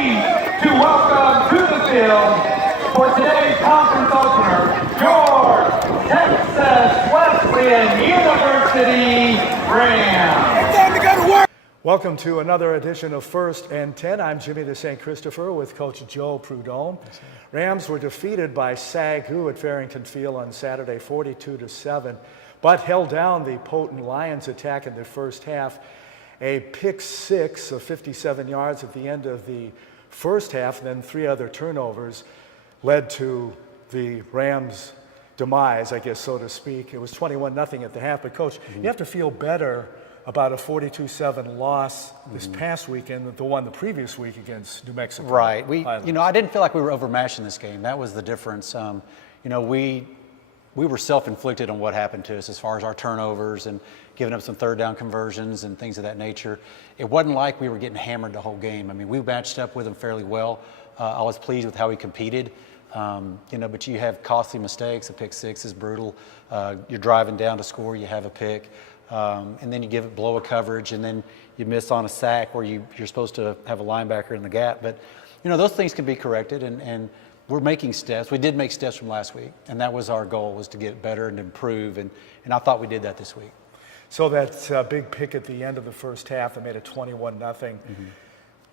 pleased to welcome to the field for today's conference opener, your Texas Wesleyan University Rams. Welcome to another edition of 1st and 10. I'm Jimmy the St. Christopher with Coach Joe Prud'homme. Rams were defeated by SAG-U at Farrington Field on Saturday, 42-7, but held down the potent Lions attack in the first half. A pick six of 57 yards at the end of the first half, and then three other turnovers led to the Rams' demise, I guess, so to speak. It was 21-0 at the half, but Coach, you have to feel better about a 42-7 loss this past weekend than the previous week against New Mexico. Right. I didn't feel like we were overmatched in this game. That was the difference. We were self-inflicted on what happened to us as far as our turnovers and giving up some third down conversions and things of that nature. It wasn't like we were getting hammered the whole game. I mean, we matched up with them fairly well. I was pleased with how he competed. But you have costly mistakes. A pick six is brutal. You're driving down to score, you have a pick. And then you blow a coverage, and then you miss on a sack where you're supposed to have a linebacker in the gap. But, those things can be corrected, and we're making steps. We did make steps from last week, and that was our goal, was to get better and improve, and I thought we did that this week. So that big pick at the end of the first half that made it 21-0.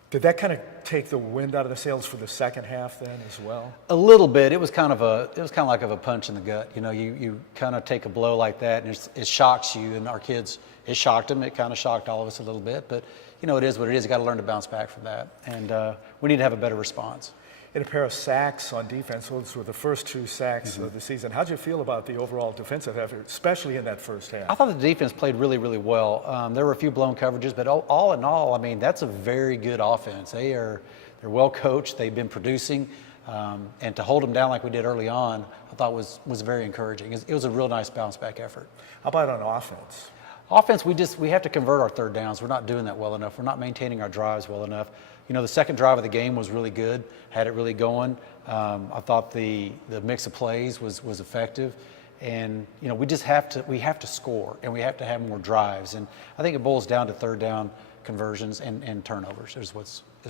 Did that kind of take the wind out of the sails for the second half then as well? A little bit. It was kind of like a punch in the gut. You kind of take a blow like that, and it shocks you. And our kids, it shocked them. It kind of shocked all of us a little bit. But it is what it is. You got to learn to bounce back from that, and we need to have a better response. In a pair of sacks on defense, those were the first two sacks of the season. How did you feel about the overall defensive effort, especially in that first half? I thought the defense played really, really well. There were a few blown coverages, but all in all, I mean, that's a very good offense. They're well coached. They've been producing, and to hold them down like we did early on, I thought was very encouraging. It was a real nice bounce back effort. How about on offense? Offense, we have to convert our third downs. We're not doing that well enough. We're not maintaining our drives well enough. The second drive of the game was really good, had it really going. I thought the mix of plays was effective, and we have to score, and we have to have more drives. And I think it boils down to third down conversions and turnovers is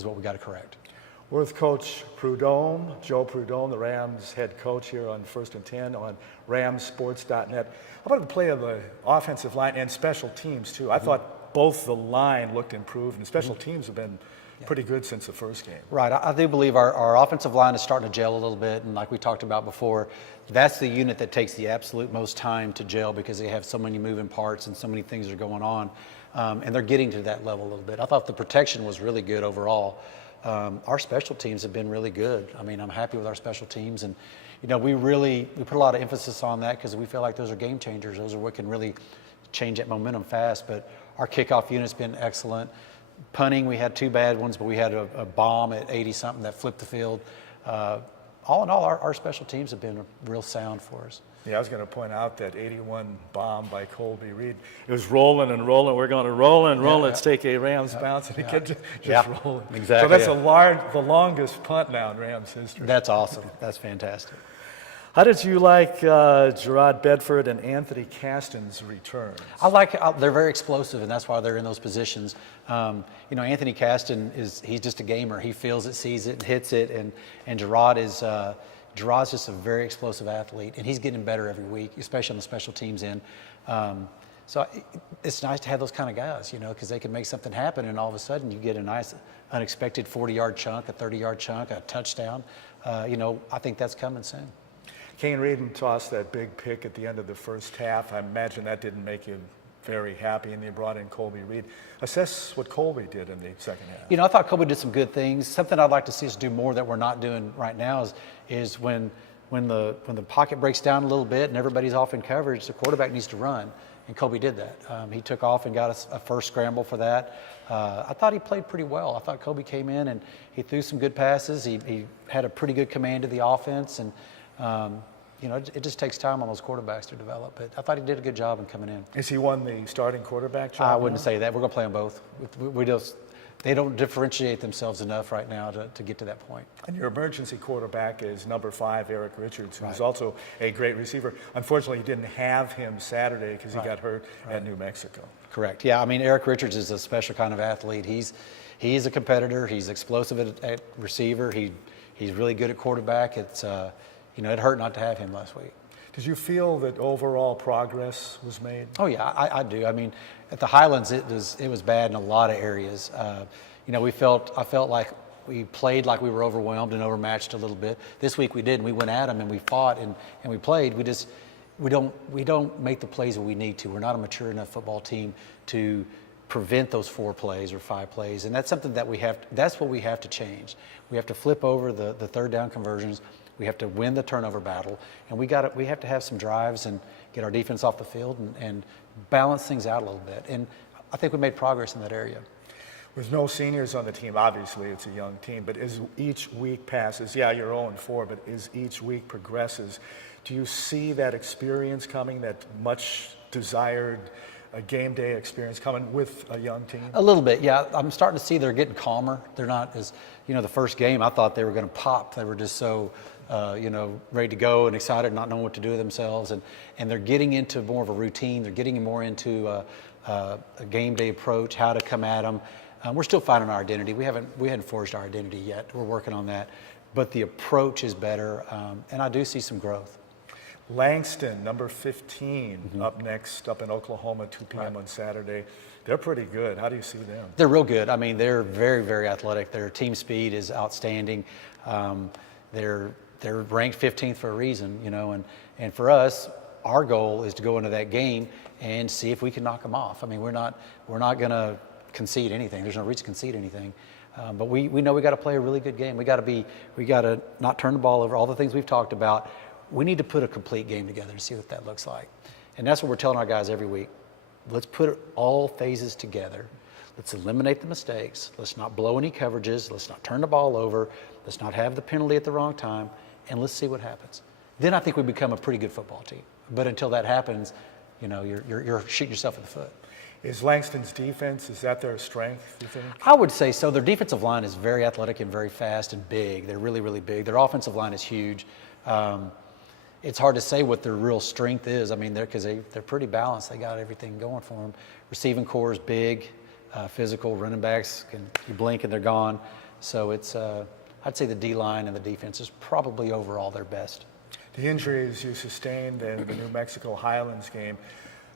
what we got to correct. We're with Coach Prud'homme, Joe Prud'homme, the Rams head coach here on 1st and 10 on ramsports.net. How about the play of the offensive line and special teams, too? I thought both the line looked improved, and special teams have been pretty good since the first game. Right. I do believe our offensive line is starting to gel a little bit, and like we talked about before, that's the unit that takes the absolute most time to gel because they have so many moving parts and so many things are going on, and they're getting to that level a little bit. I thought the protection was really good overall. Our special teams have been really good. I mean, I'm happy with our special teams, and we put a lot of emphasis on that because we feel like those are game changers. Those are what can really change that momentum fast. But our kickoff unit's been excellent. Punting, we had two bad ones, but we had a bomb at 80-something that flipped the field. All in all, our special teams have been real sound for us. Yeah, I was going to point out that 81 bomb by Colby Reed. It was rolling and rolling. We're going to roll and roll. Let's take a Rams bounce, and it kept just rolling. Exactly. So that's the longest punt now in Rams history. That's awesome. That's fantastic. How did you like Gerard Bedford and Anthony Caston's returns? They're very explosive, and that's why they're in those positions. Anthony Caston he's just a gamer. He feels it, sees it, and hits it, and Gerard's just a very explosive athlete, and he's getting better every week, especially on the special teams end. So it's nice to have those kind of guys, because they can make something happen, and all of a sudden you get a nice unexpected 40-yard chunk, a 30-yard chunk, a touchdown. I think that's coming soon. Kane Reedon tossed that big pick at the end of the first half. I imagine that didn't make you very happy, and they brought in Colby Reed. Assess what Colby did in the second half. I thought Colby did some good things. Something I'd like to see us do more that we're not doing right now is when the pocket breaks down a little bit and everybody's off in coverage, the quarterback needs to run, and Colby did that. He took off and got a first scramble for that. I thought he played pretty well. I thought Colby came in and he threw some good passes. He had a pretty good command of the offense, and it just takes time on those quarterbacks to develop. But I thought he did a good job in coming in. Is he won the starting quarterback job? I wouldn't say that. We're going to play them both. They don't differentiate themselves enough right now to get to that point. And your emergency quarterback is number 5, Eric Richards, who's also a great receiver. Unfortunately, you didn't have him Saturday because he got hurt at New Mexico. Correct. Yeah, I mean, Eric Richards is a special kind of athlete. He's a competitor. He's explosive at receiver. He's really good at quarterback. It's it hurt not to have him last week. Did you feel that overall progress was made? Oh yeah, I do. I mean, at the Highlands, it was bad in a lot of areas. I felt like we played like we were overwhelmed and overmatched a little bit. This week we didn't. We went at them and we fought and we played. We don't make the plays that we need to. We're not a mature enough football team to prevent those 4 plays or 5 plays, and that's something that that's what we have to change. We have to flip over the third down conversions. We have to win the turnover battle, and we have to have some drives and get our defense off the field and balance things out a little bit. And I think we made progress in that area. With no seniors on the team, obviously it's a young team, but as each week passes, yeah, you're 0-4, but as each week progresses, do you see that experience coming, that much desired game day experience coming with a young team? A little bit, yeah. I'm starting to see they're getting calmer. They're not as, the first game I thought they were going to pop. They were just so, ready to go and excited, not knowing what to do with themselves. And they're getting into more of a routine. They're getting more into a game day approach, how to come at them. We're still finding our identity. We hadn't forged our identity yet. We're working on that. But the approach is better, and I do see some growth. Langston, number 15, up next, up in Oklahoma, 2 p.m. on Saturday. They're pretty good. How do you see them? They're real good. I mean, they're very, very athletic. Their team speed is outstanding. They're ranked 15th for a reason, and for us, our goal is to go into that game and see if we can knock them off. I mean, we're not going to concede anything. There's no reason to concede anything. But we know we got to play a really good game. We got to not turn the ball over. All the things we've talked about. We need to put a complete game together to see what that looks like. And that's what we're telling our guys every week. Let's put all phases together. Let's eliminate the mistakes. Let's not blow any coverages. Let's not turn the ball over. Let's not have the penalty at the wrong time. And let's see what happens. Then I think we become a pretty good football team. But until that happens, you're shooting yourself in the foot. Is Langston's defense, is that their strength, do you think? I would say so. Their defensive line is very athletic and very fast and big. They're really, really big. Their offensive line is huge. It's hard to say what their real strength is. I mean, they're pretty balanced. They got everything going for them. Receiving core is big, physical. Running backs, you blink and they're gone. So it's, I'd say the D-line and the defense is probably overall their best. The injuries you sustained in the New Mexico Highlands game,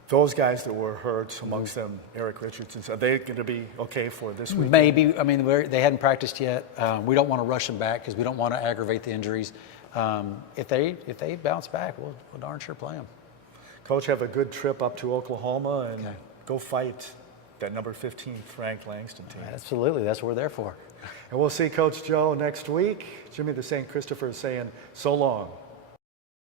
those guys that were hurt, amongst them Eric Richardson, are they going to be okay for this week? Maybe. I mean, they hadn't practiced yet. We don't want to rush them back because we don't want to aggravate the injuries. If they bounce back, we'll darn sure play them. Coach, have a good trip up to Oklahoma and go fight that number 15 ranked Langston team. Absolutely. That's what we're there for. And we'll see Coach Joe next week. Jimmy the St. Christopher is saying so long.